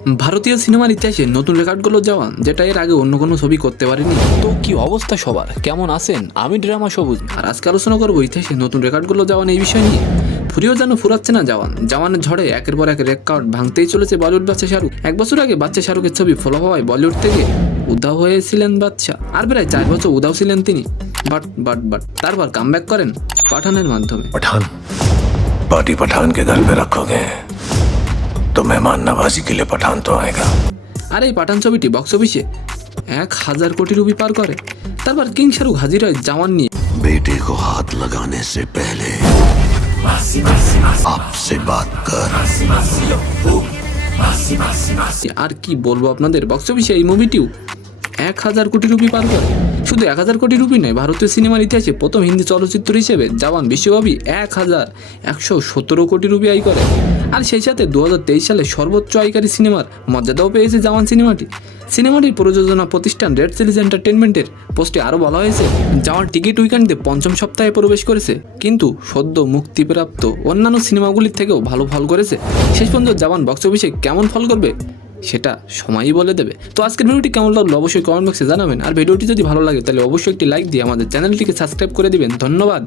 ভারতীয় সিনেমার ইতিহাসে নতুন রেকর্ড করলো জওয়ান, যেটা এর আগে অন্য কোনো ছবি করতে পারেনি। তো কি অবস্থা সবার, কেমন আছেন? আমি ড্রামা সবুজ, আর আজকে আলোচনা করবো ইতিহাসে নতুন রেকর্ড করলো জওয়ান এই বিষয় নিয়ে। ফুরিয়েও যেন ফুরাচ্ছে না জওয়ান। জওয়ানের ঝড়ে একের পর এক রেকর্ড ভাঙতেই চলেছে বলিউড বাচ্চা শাহরুখ। 1 বছর আগে বাচ্চা শাহরুখের ছবি ফ্লপ হওয়ায় বলিউড থেকে উধাও হয়েছিলেন বাচ্চা, আর প্রায় 4 বছর উধাও ছিলেন তিনি। বাট তারপর কামব্যাক করেন পাঠানের মাধ্যমে। पठान पार्टी पठान के घर पे रखोगे तो मेहमान नवाजी के लिए पठान तो आएगा। আর এই পাঠান ছবিটি বক্স অফিসে 1000 কোটি রুপি পার করে। তারপর কিং শাহরুখ হাজির হয় জওয়ান নিয়ে। बेटे को हाथ लगाने से पहले आपसे बात कर। আর কি বলবো আপনাদের, বক্স অফিসে এই মুভিটিও 1000 কোটি রুপি পার করে। শুধু 1000 কোটি রুপি নয়, ভারতীয় সিনেমার ইতিহাসে প্রথম হিন্দি চলচ্চিত্র হিসেবে জওয়ান বিশ্বব্যাপী 1117 কোটি রুপি আয় করে। আর সেই সাথে 2023 সালে সর্বোচ্চ আয়কারী সিনেমার মর্যাদাও পেয়েছে জওয়ান সিনেমাটির প্রযোজনা প্রতিষ্ঠান রেড চিলিজ এন্টারটেনমেন্টের পোস্টে আরও বলা হয়েছে, জওয়ান টিকিট উইকেন্ডে 5ম সপ্তাহে প্রবেশ করেছে, কিন্তু সদ্য মুক্তিপ্রাপ্ত অন্যান্য সিনেমাগুলির থেকেও ভালো ফল করেছে। শেষ পর্যন্ত জওয়ান বক্স অফিসে কেমন ফল করবে সেটা সময়ই বলে দেবে। তো আজকের ভিডিওটি কেমন লাগলো অবশ্যই কমেন্ট বক্সে জানাবেন, আর ভিডিওটি যদি ভালো লাগে তাহলে অবশ্যই একটি লাইক দিয়ে আমাদের চ্যানেলটিকে সাবস্ক্রাইব করে দিবেন। ধন্যবাদ।